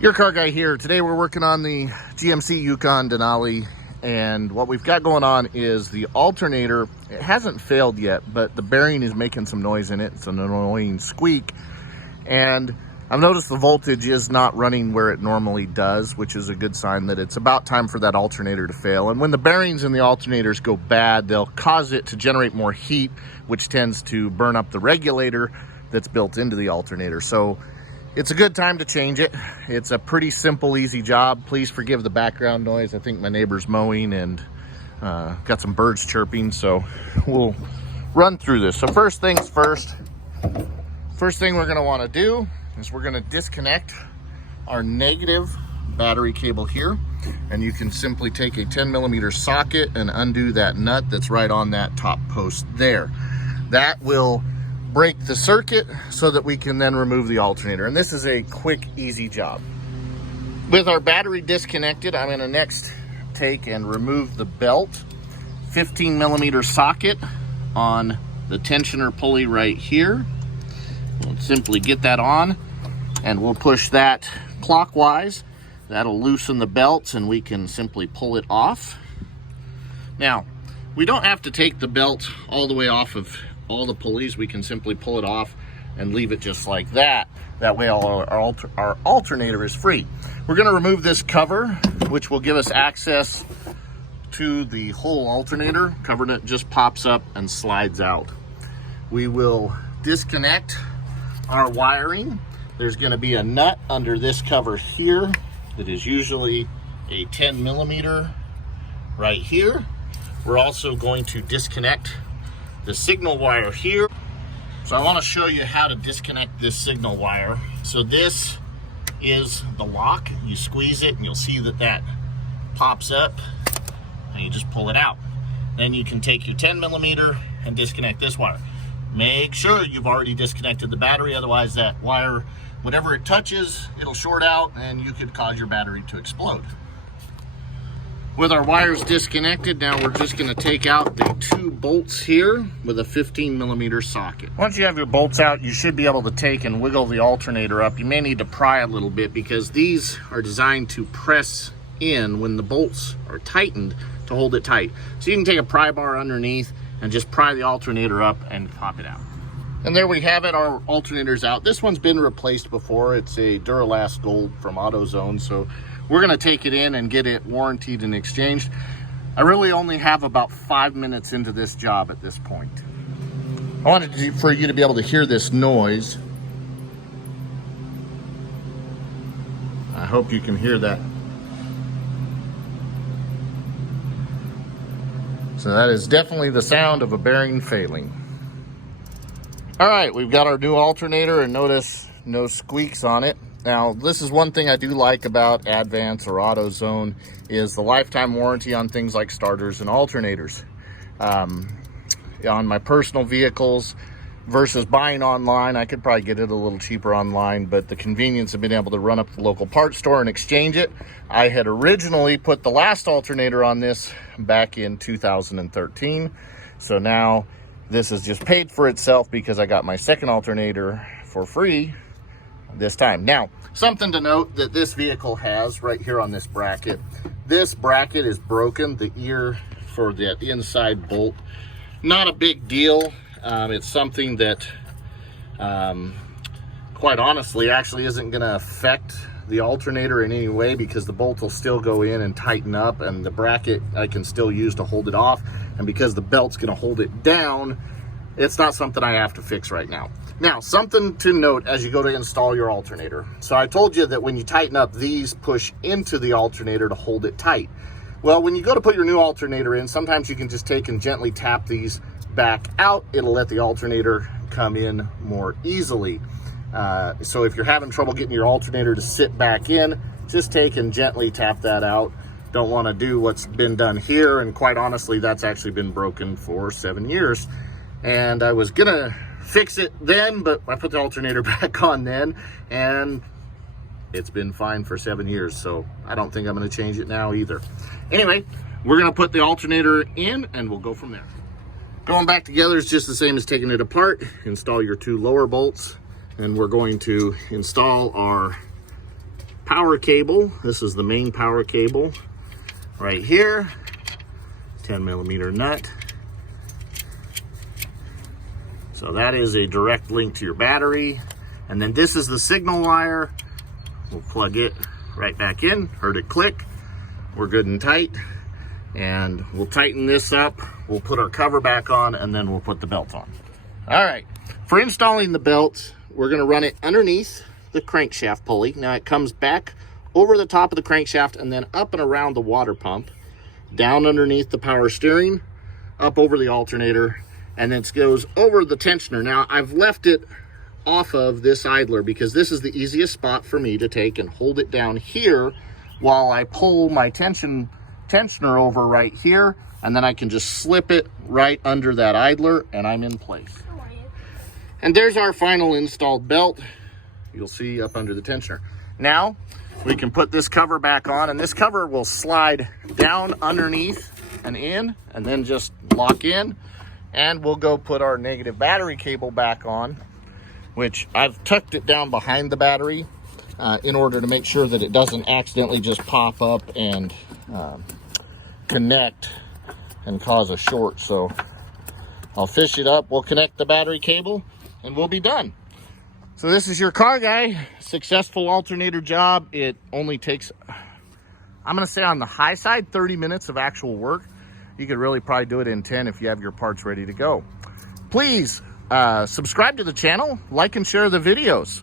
Your car guy here. Today we're working on the GMC Yukon Denali, and what we've got going on is the alternator. It hasn't failed yet, but the bearing is making some noise in it. It's an annoying squeak, and I've noticed the voltage is not running where it normally does, which is a good sign that it's about time for that alternator to fail. And when the bearings in the alternators go bad, they'll cause it to generate more heat, which tends to burn up the regulator that's built into the alternator. So it's a good time to change it. It's a pretty simple, easy job. Please forgive the background noise. I think my neighbor's mowing and got some birds chirping, so we'll run through this. So first things first, first thing we're gonna wanna do is we're gonna disconnect our negative battery cable here, and you can simply take a 10mm socket and undo that nut that's right on that top post there. That will break the circuit so that we can then remove the alternator. And this is a quick, easy job. With our battery disconnected, I'm gonna next take and remove the belt 15mm socket on the tensioner pulley right here. We'll simply get that on and we'll push that clockwise. That'll loosen the belts and we can simply pull it off. Now, we don't have to take the belt all the way off of all the pulleys. We can simply pull it off and leave it just like that. That way our alternator is free. We're gonna remove this cover, which will give us access to the whole alternator. Covering it just pops up and slides out. We will disconnect our wiring. There's gonna be a nut under this cover here that is usually a 10mm right here. We're also going to disconnect the signal wire here. So I want to show you how to disconnect this signal wire. So this is the lock. You squeeze it and you'll see that that pops up and you just pull it out. Then you can take your 10mm and disconnect this wire. Make sure you've already disconnected the battery, otherwise that wire, whatever it touches, it'll short out and you could cause your battery to explode. With our wires disconnected, now we're just gonna take out the two bolts here with a 15mm socket. Once you have your bolts out, you should be able to take and wiggle the alternator up. You may need to pry a little bit because these are designed to press in when the bolts are tightened to hold it tight. So you can take a pry bar underneath and just pry the alternator up and pop it out. And there we have it, our alternator's out. This one's been replaced before. It's a Duralast Gold from AutoZone, so we're gonna take it in and get it warranted and exchanged. I really only have about 5 minutes into this job at this point. I wanted for you to be able to hear this noise. I hope you can hear that. So that is definitely the sound of a bearing failing. All right, we've got our new alternator, and notice no squeaks on it. Now, this is one thing I do like about Advance or AutoZone is the lifetime warranty on things like starters and alternators. On my personal vehicles versus buying online, I could probably get it a little cheaper online, but the convenience of being able to run up to the local parts store and exchange it. I had originally put the last alternator on this back in 2013. So now this has just paid for itself because I got my second alternator for free this time. Now, something to note that this vehicle has right here on this bracket. This bracket is broken, the ear for the inside bolt. Not a big deal. It's something that, quite honestly, actually isn't gonna affect the alternator in any way because the bolt will still go in and tighten up, and the bracket I can still use to hold it off. And because the belt's gonna hold it down, it's not something I have to fix right now. Now, something to note as you go to install your alternator. So I told you that when you tighten up, these push into the alternator to hold it tight. Well, when you go to put your new alternator in, sometimes you can just take and gently tap these back out. It'll let the alternator come in more easily. So if you're having trouble getting your alternator to sit back in, just take and gently tap that out. Don't want to do what's been done here, and quite honestly, that's actually been broken for 7 years. And I was gonna fix it then, but I put the alternator back on then, and it's been fine for 7 years, so I don't think I'm gonna change it now either. Anyway, we're gonna put the alternator in and we'll go from there. Going back together is just the same as taking it apart. Install your two lower bolts, and we're going to install our power cable. This is the main power cable right here. 10mm nut. So that is a direct link to your battery. And then this is the signal wire. We'll plug it right back in. Heard it click. We're good and tight. And we'll tighten this up. We'll put our cover back on, and then we'll put the belt on. All right, for installing the belt, we're gonna run it underneath the crankshaft pulley. Now it comes back over the top of the crankshaft and then up and around the water pump, down underneath the power steering, up over the alternator, and then it goes over the tensioner. Now I've left it off of this idler because this is the easiest spot for me to take and hold it down here while I pull my tensioner over right here, and then I can just slip it right under that idler and I'm in place. And there's our final installed belt. You'll see up under the tensioner. Now we can put this cover back on, and this cover will slide down underneath and in, and then just lock in. And we'll go put our negative battery cable back on, which I've tucked it down behind the battery in order to make sure that it doesn't accidentally just pop up and connect and cause a short. So I'll fish it up, we'll connect the battery cable, and we'll be done. So this is your car guy. Successful alternator job. It only takes, I'm gonna say on the high side, 30 minutes of actual work. You could really probably do it in 10 if you have your parts ready to go. Please subscribe to the channel, like and share the videos.